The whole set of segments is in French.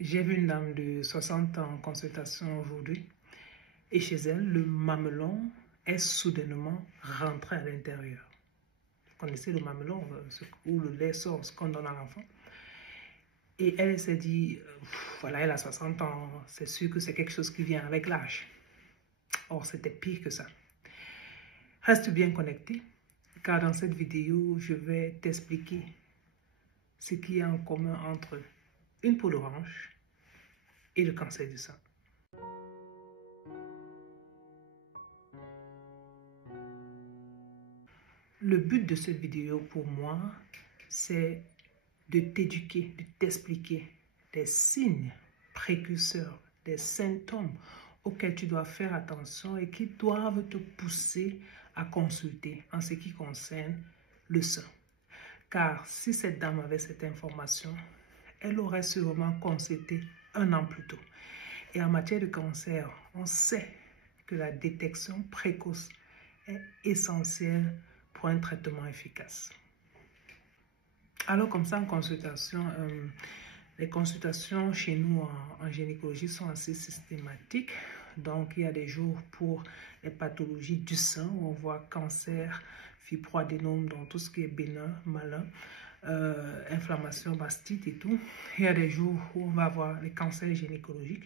J'ai vu une dame de 60 ans en consultation aujourd'hui et chez elle, le mamelon est soudainement rentré à l'intérieur. Vous connaissez le mamelon, où le lait sort, ce qu'on donne à l'enfant. Et elle s'est dit, voilà, elle a 60 ans, c'est sûr que c'est quelque chose qui vient avec l'âge. Or, c'était pire que ça. Reste bien connecté, car dans cette vidéo, je vais t'expliquer ce qu'il y a en commun entre une peau d'orange et le cancer du sein. Le but de cette vidéo pour moi, c'est de t'éduquer, de t'expliquer des signes précurseurs, des symptômes auxquels tu dois faire attention et qui doivent te pousser à consulter en ce qui concerne le sein. Car si cette dame avait cette information, elle aurait sûrement consulté 1 an plus tôt. Et en matière de cancer, on sait que la détection précoce est essentielle pour un traitement efficace. Alors comme ça, en consultation, les consultations chez nous en gynécologie sont assez systématiques. Donc, il y a des jours pour les pathologies du sein où on voit cancer, fibroadénome, donc tout ce qui est bénin, malin, inflammation, mastite et tout. Il y a des jours où on va avoir les cancers gynécologiques,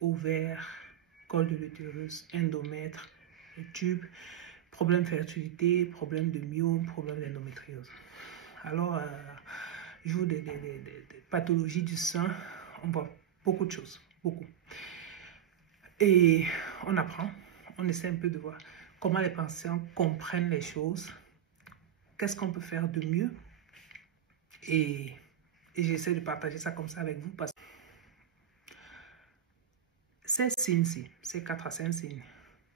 ovaires, col de l'utérus, endomètre, tube, problème de fertilité, problème de myome, problème d'endométriose. Alors, jour des pathologies du sein, on voit beaucoup de choses, beaucoup. Et on apprend, on essaie un peu de voir comment les patients comprennent les choses, qu'est-ce qu'on peut faire de mieux. Et j'essaie de partager ça comme ça avec vous parce que ces signes-ci, ces 4 à 5 signes,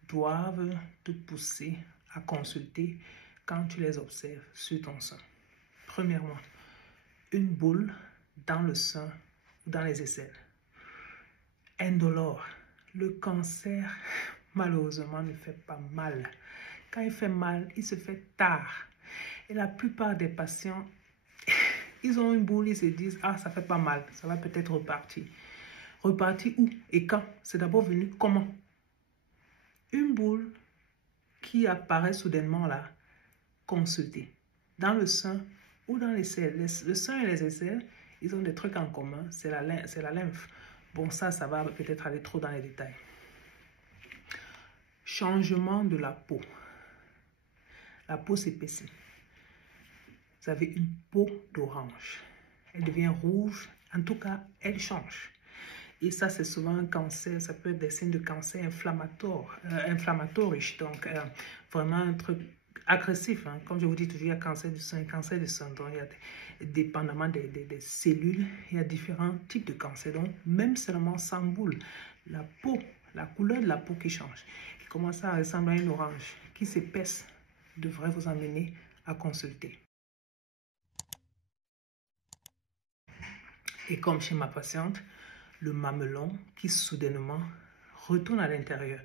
doivent te pousser à consulter quand tu les observes sur ton sein. Premièrement, une boule dans le sein ou dans les aisselles. Indolore. Le cancer, malheureusement, ne fait pas mal. Quand il fait mal, il se fait tard. Et la plupart des patients, ils ont une boule, ils se disent, ah, ça fait pas mal, ça va peut-être repartir. Repartir où et quand? C'est d'abord venu comment? Une boule qui apparaît soudainement là, consultez. Dans le sein ou dans les selles. Le sein et les aisselles, ils ont des trucs en commun, c'est la lymphe. Bon, ça va peut-être aller trop dans les détails. Changement de la peau. La peau s'épaissit. Vous avez une peau d'orange. Elle devient rouge. En tout cas, elle change. Et ça, c'est souvent un cancer. Ça peut être des signes de cancer inflammatoire. Donc, vraiment un truc agressif. Hein. Comme je vous dis toujours, il y a cancer du sein. Donc, il y a dépendamment des cellules, il y a différents types de cancer. Donc, même seulement sans boule, la peau, la couleur de la peau qui change, qui commence à ressembler à une orange, qui s'épaisse, devrait vous amener à consulter. Et comme chez ma patiente, le mamelon qui soudainement retourne à l'intérieur.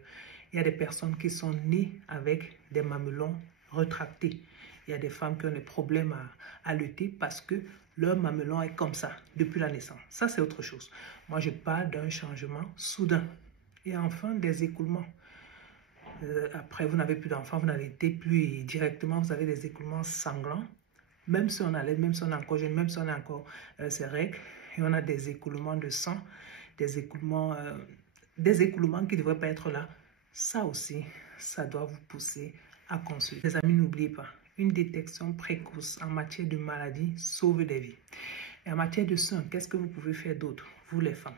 Il y a des personnes qui sont nées avec des mamelons retractés. Il y a des femmes qui ont des problèmes à lutter parce que leur mamelon est comme ça depuis la naissance. Ça, c'est autre chose. Moi, je parle d'un changement soudain. Et enfin, des écoulements. Après, vous n'avez plus d'enfants, vous n'allaitez plus et directement, vous avez des écoulements sanglants. Même si on allait, même si on est encore jeune, même si on a encore ses règles, et on a des écoulements de sang, des écoulements qui ne devraient pas être là. Ça aussi, ça doit vous pousser à consulter. Les amis, n'oubliez pas, une détection précoce en matière de maladie sauve des vies. Et en matière de sein, qu'est-ce que vous pouvez faire d'autre, vous les femmes?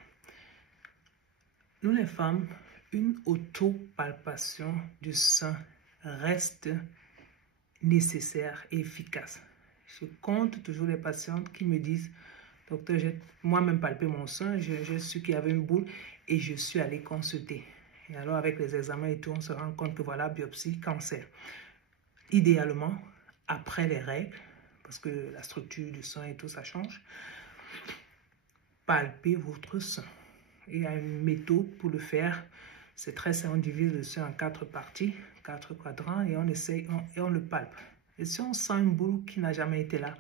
Nous les femmes, une autopalpation du sein reste nécessaire et efficace. Je compte toujours les patientes qui me disent, docteur, j'ai moi-même palpé mon sein, j'ai su qu'il y avait une boule et je suis allée consulter. Et alors avec les examens et tout, on se rend compte que voilà, biopsie, cancer. Idéalement, après les règles, parce que la structure du sein et tout, ça change, palpez votre sein. Il y a une méthode pour le faire. C'est très simple, on divise le sein en 4 parties, 4 quadrants et on essaye et on le palpe. Et si on sent une boule qui n'a jamais été là,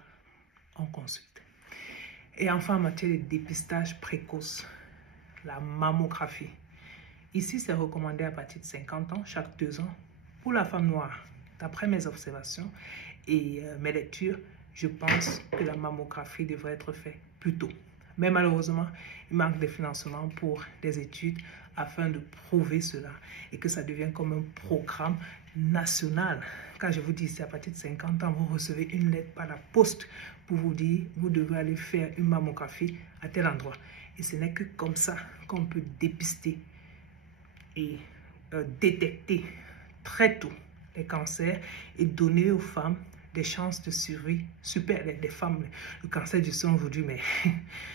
on consulte. Et enfin, en matière de dépistage précoce, la mammographie. Ici, c'est recommandé à partir de 50 ans, chaque 2 ans. Pour la femme noire, d'après mes observations et mes lectures, je pense que la mammographie devrait être faite plus tôt. Mais malheureusement, il manque de financement pour des études afin de prouver cela et que ça devienne comme un programme national. Quand je vous dis ici, à partir de 50 ans, vous recevez une lettre par la poste pour vous dire vous devez aller faire une mammographie à tel endroit. Et ce n'est que comme ça qu'on peut dépister et détecter très tôt les cancers et donner aux femmes des chances de survie super. Les femmes, le cancer du sein aujourd'hui, mais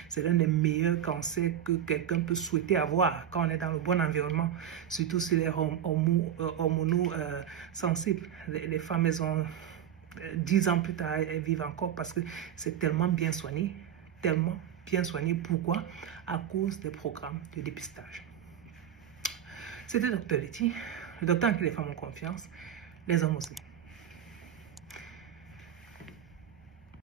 c'est l'un des meilleurs cancers que quelqu'un peut souhaiter avoir quand on est dans le bon environnement, surtout si les hormono-sensibles. Les femmes, elles ont 10 ans plus tard, elles vivent encore parce que c'est tellement bien soigné, tellement bien soigné. Pourquoi? À cause des programmes de dépistage. C'était Dr Letty, le docteur en qui les femmes ont confiance, les hommes aussi.